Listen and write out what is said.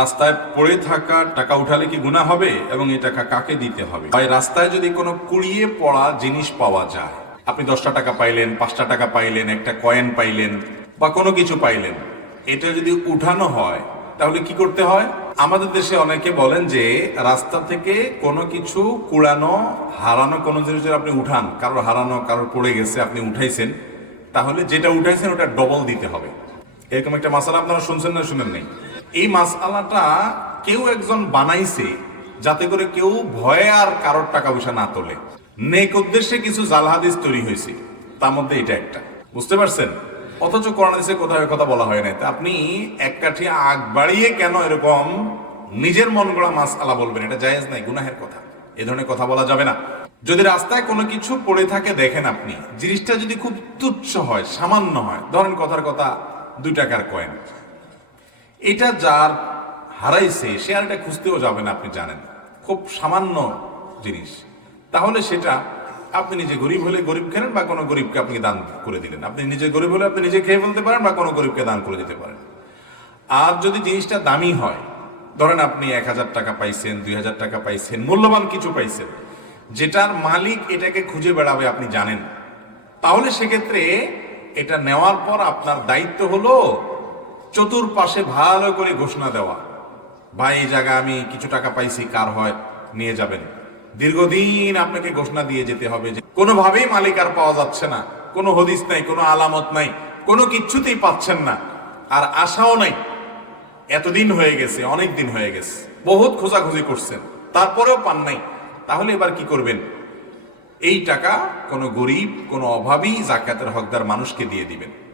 রাস্তায় পড়ে থাকা টাকা উঠালে কি গুণা হবে এবং এই টাকা কাকে দিতে হবে ভাই রাস্তায় যদি কোনো কুড়িয়ে পড়া জিনিস পাওয়া যায় আপনি দশটা টাকা পাইলেন পাঁচটা টাকা পাইলেন একটা কয়েন পাইলেন বা কোনো কিছু পাইলেন এটা যদি উঠানো হয় তাহলে কি করতে হয় আমাদের দেশে অনেকে বলেন যে রাস্তা থেকে কোনো কিছু কুড়ানো হারানো কোনো জিনিস যদি আপনি উঠান কারোর হারানো কারোর পড়ে গেছে আপনি উঠাইছেন তাহলে যেটা উঠাইছেন ওটা ডবল দিতে হবে এরকম একটা মাসালা আপনারা শুনছেন না শুনেন নেই এই মাসালাটা কেউ একজন বানাইছে যাতে করে কেউ ভয়ে আর কারোর টাকা পয়সা না তোলে নেক উদ্দেশ্যে কিছু জালহাদিস তৈরি হয়েছে তার মধ্যে এটা একটা বুঝতে পারছেন অথচ করোনাদেশে কোথায় কথা বলা হয় নাই আপনি এক কাঠি আগ বাড়িয়ে কেন এরকম নিজের মন গড়া মাস আলা বলবেন এটা জায়েজ নাই গুনাহের কথা এ ধরনের কথা বলা যাবে না যদি রাস্তায় কোনো কিছু পড়ে থাকে দেখেন আপনি জিনিসটা যদি খুব তুচ্ছ হয় সামান্য হয় ধরেন কথার কথা দুই টাকার কয়েন এটা যার হারাইছে সে আর এটা খুঁজতেও যাবে না আপনি জানেন খুব সামান্য জিনিস তাহলে সেটা আপনি নিজে গরিব হলে গরিব খেলেন বা কোনো গরিবকে আপনি দান করে দিলেন আপনি নিজে গরিব হলে আপনি নিজে খেয়ে ফেলতে পারেন বা কোনো গরিবকে দান করে দিতে পারেন আর যদি জিনিসটা দামি হয় ধরেন আপনি এক হাজার টাকা পাইছেন দুই হাজার টাকা পাইছেন মূল্যবান কিছু পাইছেন যেটার মালিক এটাকে খুঁজে বেড়াবে আপনি জানেন তাহলে সেক্ষেত্রে এটা নেওয়ার পর আপনার দায়িত্ব হলো চতুর্পাশে ভালো করে ঘোষণা দেওয়া বা এই জায়গা আমি কিছু টাকা পাইছি কার হয় নিয়ে যাবেন দীর্ঘদিন আপনাকে ঘোষণা দিয়ে যেতে হবে যে কোনোভাবেই মালিক আর পাওয়া যাচ্ছে না কোনো হদিস নাই কোনো আলামত নাই কোনো কিচ্ছুতেই পাচ্ছেন না আর আশাও নাই এতদিন হয়ে গেছে অনেক দিন হয়ে গেছে বহুত খোঁজাখুঁজি করছেন তারপরেও পান নাই তাহলে এবার কি করবেন এই টাকা কোনো গরিব কোনো অভাবী জাকাতের হকদার মানুষকে দিয়ে দিবেন